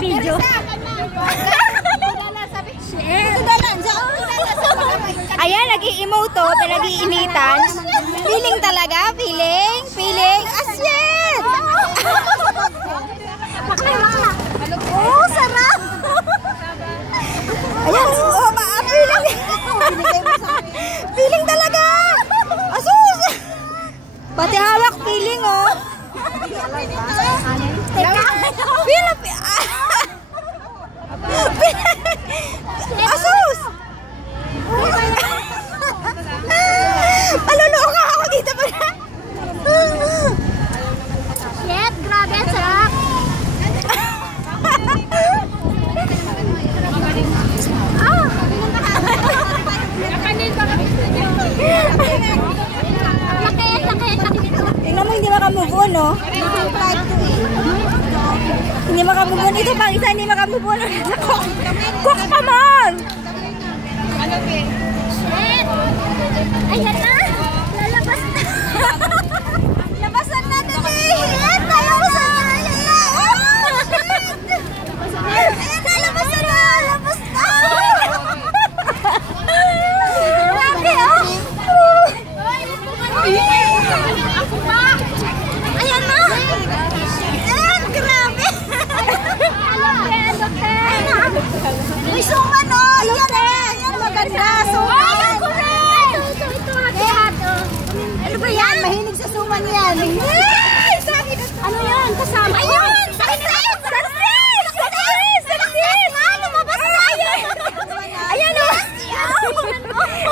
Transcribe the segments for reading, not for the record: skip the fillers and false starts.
video. Ayan, nag-i-emote to, pinag-iinitan. Feeling talaga, feeling. Asyet! Oh, sarap! Ayan, oh, feeling. Feeling talaga! Asus! Pati hawak feeling, oh. Asus! Maluluka ako dito pa na. Shit, grabe, ang sarap. Tingnan mo, hindi makamove on, no? Hindi makamove on. Ito pang isa, hindi makamove on. Cook pa man! Shit! Ayan na! Lalabas na! Labasan na, dali! Ayan na! Labasan na! Ayan na! Ayan na! Labasan na! Labas na! Grabe, oh! Ayan na! Ayan! Grabe! May suman, oh! Ayan na! Ayan, maganda! Suman! Ano ba yan? Mahilig sa suman yan. Ano yan? Kasama? Ayun! Success! Lumabas na! Ayan o!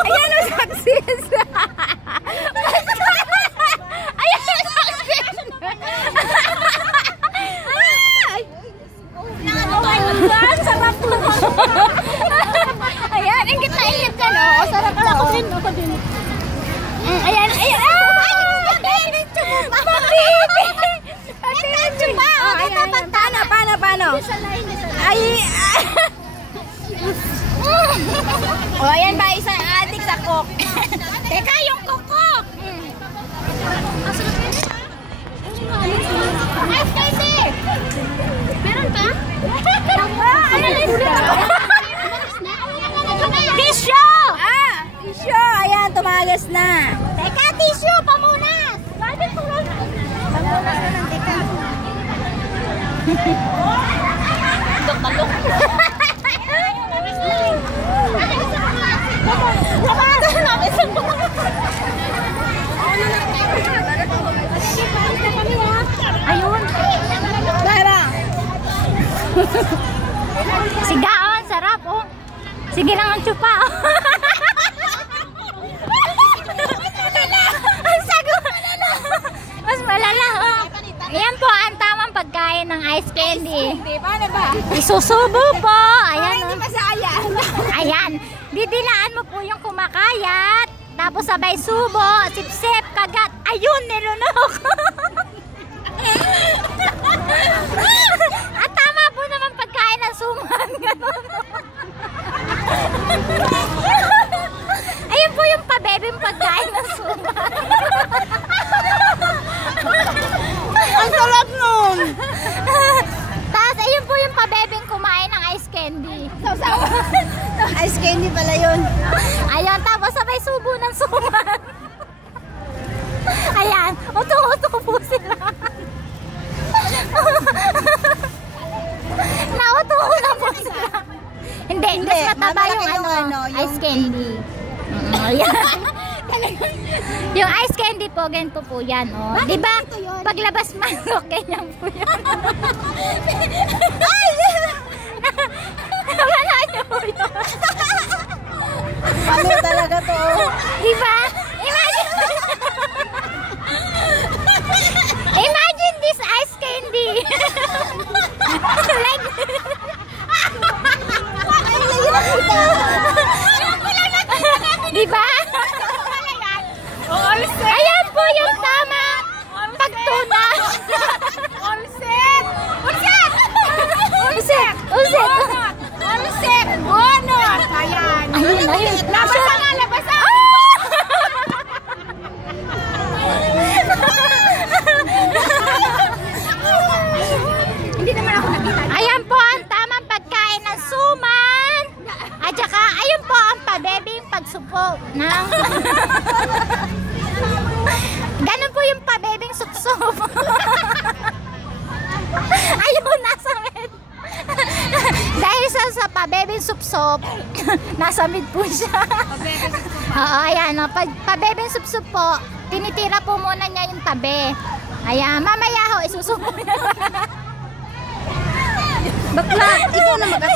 Ayan o, success! Ayan o, success! Sarap po! Ayan, ingit na ingit ka, no? Sarap na, oh. Ako din. Ayan, ayan! Paano? Ay! O, ayan ba? Isang adik sa cook. Teka, yung cook! Meron pa? Tissue! Tissue! Ayan, tumagas na. Teka, tissue! Pamunas! Pamunas na lang, teka. Talok. Ayun. Sigaon, sarap, oh. Sige lang ang tsupa, oh. Ang sago. Mas malala, oh. Ayan po ang tamang pagkain ng ice candy. Paano ba? Isusubo po. Ayan, hindi oh. masaya. Ayan. Didilaan mo po yung kumakayat. Tapos sabay subo, sip-sip, kagat. Ayun, nilunok. At tama po naman pagkain ng suman. Ayun po yung pabebing pagkain ng suman. Ang sarap nun! Tapos ayun po yung pabebing kumain ng ice candy. Ice candy pala yun. Ayan, tapos sabay subo ng suman. Ayan, utong-utong po sila. Nautuho na po sila. Hindi, mas mataba yung ice candy. Ayan. Yung ice candy po, ganito po yan, oh. Diba, paglabas manok, ganyan po yan. Ay! Wala nyo po yan. Ano talaga to? Diba? Imagine this ice candy. Like, diba? Ayan po yung tama pagtuna. Olset! Bonot! Ayan. Ayun. Labasan na, labasan! Hindi naman ako nakita. Ayan po ang po ng... Ganun po yung pabebing sup-sup. Ayun, nasa mid. Dahil sa pabebing sup-sup, nasa mid po siya. Oo, ayan. O, pabebing sup-sup po, tinitira po muna niya yung tabi. Ayan, mamaya ho, isusubo niya. Bakla, ikaw na mag